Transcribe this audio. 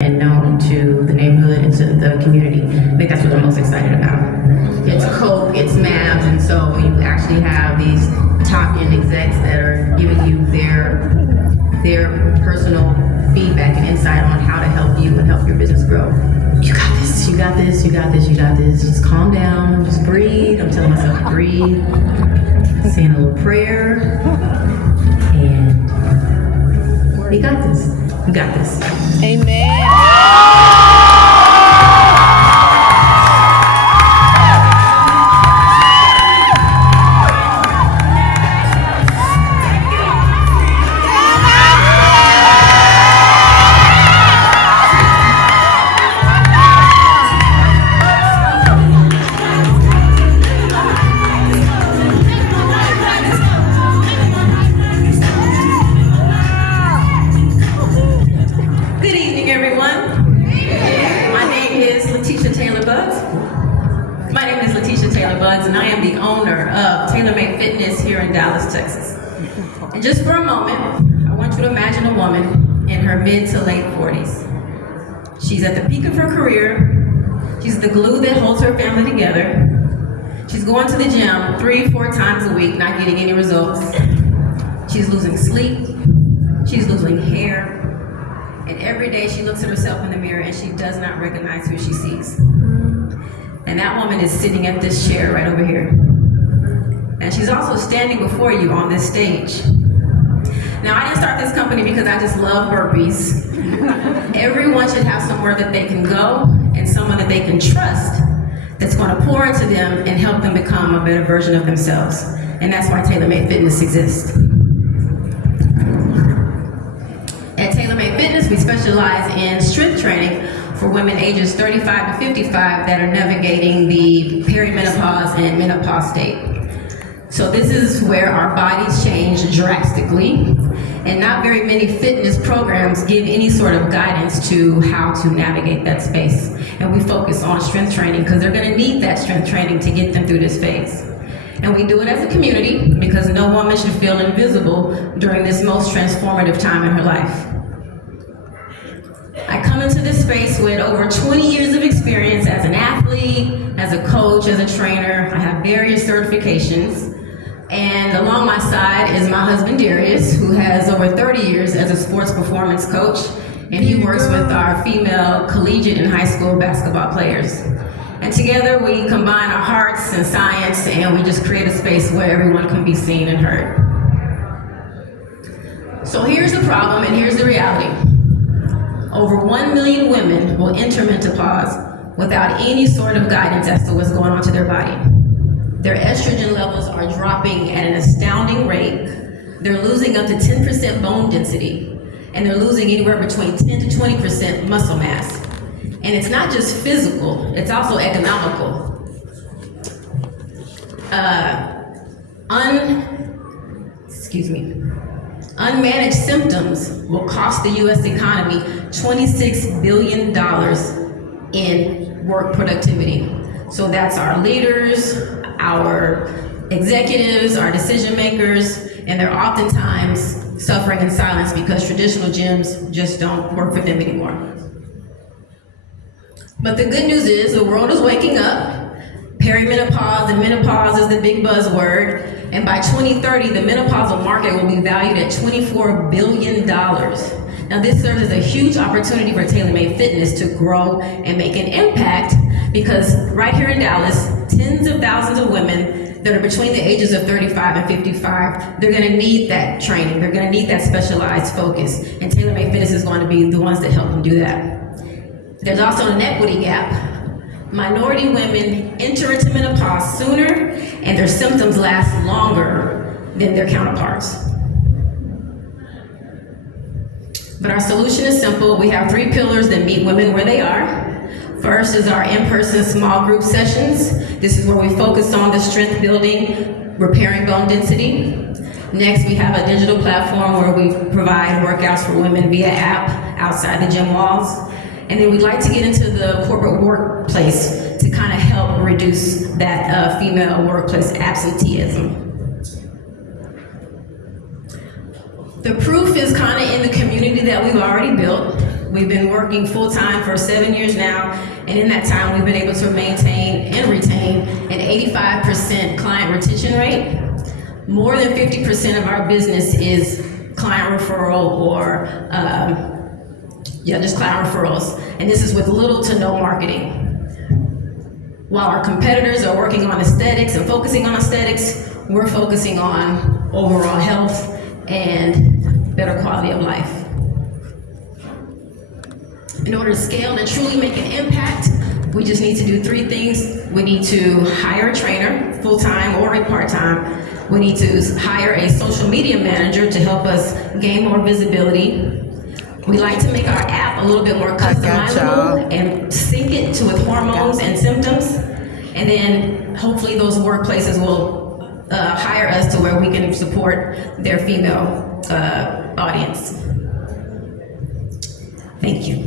and known to the neighborhood and to the community. I think that's what I'm most excited about. It's Coke, it's Mavs, and so you actually have these top-end execs that are giving you their personal feedback and insight on how to help you and help your business grow. You got this, you got this, you got this, you got this. Just calm down, just breathe. I'm telling myself to breathe, saying a little prayer, and we got this. We got this. Amen. And I am the owner of Tailor-Made Fitness here in Dallas, Texas. And just for a moment, I want you to imagine a woman in her mid to late 40s. She's at the peak of her career. She's the glue that holds her family together. She's going to the gym 3-4 times a week, not getting any results. She's losing sleep. She's losing hair. And every day she looks at herself in the mirror and she does not recognize who she sees. And that woman is sitting at this chair right over here. And she's also standing before you on this stage. Now, I didn't start this company because I just love burpees. Everyone should have somewhere that they can go and someone that they can trust that's going to pour into them and help them become a better version of themselves. And that's why Tailor-Made Fitness exists. At Tailor-Made Fitness, we specialize in strength training for women ages 35 to 55 that are navigating the perimenopause and menopause state. So this is where our bodies change drastically, and not very many fitness programs give any sort of guidance to how to navigate that space. And we focus on strength training because they're gonna need that strength training to get them through this phase. And we do it as a community because no woman should feel invisible during this most transformative time in her life. I come into this space with over 20 years of experience as an athlete, as a coach, as a trainer. I have various certifications. And along my side is my husband, Darius, who has over 30 years as a sports performance coach. And he works with our female collegiate and high school basketball players. And together we combine our hearts and science, and we just create a space where everyone can be seen and heard. So here's the problem, and here's the reality. Over 1 million women will enter menopause without any sort of guidance as to what's going on to their body. Their estrogen levels are dropping at an astounding rate. They're losing up to 10% bone density, and they're losing anywhere between 10 to 20% muscle mass. And it's not just physical, it's also economical. Unmanaged symptoms will cost the U.S. economy $26 billion in work productivity. So that's our leaders, our executives, our decision makers, and they're oftentimes suffering in silence because traditional gyms just don't work for them anymore. But the good news is the world is waking up. Perimenopause and menopause is the big buzzword. And by 2030, the menopausal market will be valued at $24 billion. Now this serves as a huge opportunity for Tailor-Made Fitness to grow and make an impact because right here in Dallas, tens of thousands of women that are between the ages of 35 and 55, they're gonna need that training, they're gonna need that specialized focus, and Tailor-Made Fitness is going to be the ones that help them do that. There's also an equity gap. Minority women enter into menopause sooner and their symptoms last longer than their counterparts. But our solution is simple. We have 3 pillars that meet women where they are. First is our in-person small group sessions. This is where we focus on the strength building, repairing bone density. Next, we have a digital platform where we provide workouts for women via app outside the gym walls. And then we'd like to get into the corporate workplace to kind of help reduce that female workplace absenteeism. The proof is kind of in the community that we've already built. We've been working full-time for 7 years now, and in that time, we've been able to maintain and retain an 85% client retention rate. More than 50% of our business is client referral or, just client referrals. And this is with little to no marketing. While our competitors are working on aesthetics and focusing on aesthetics, we're focusing on overall health and better quality of life. In order to scale and truly make an impact, we just need to do 3 things. We need to hire a trainer, full-time or part-time. We need to hire a social media manager to help us gain more visibility. We like to make our app a little bit more customizable and sync it to with hormones and symptoms. And then hopefully those workplaces will hire us to where we can support their female audience. Thank you.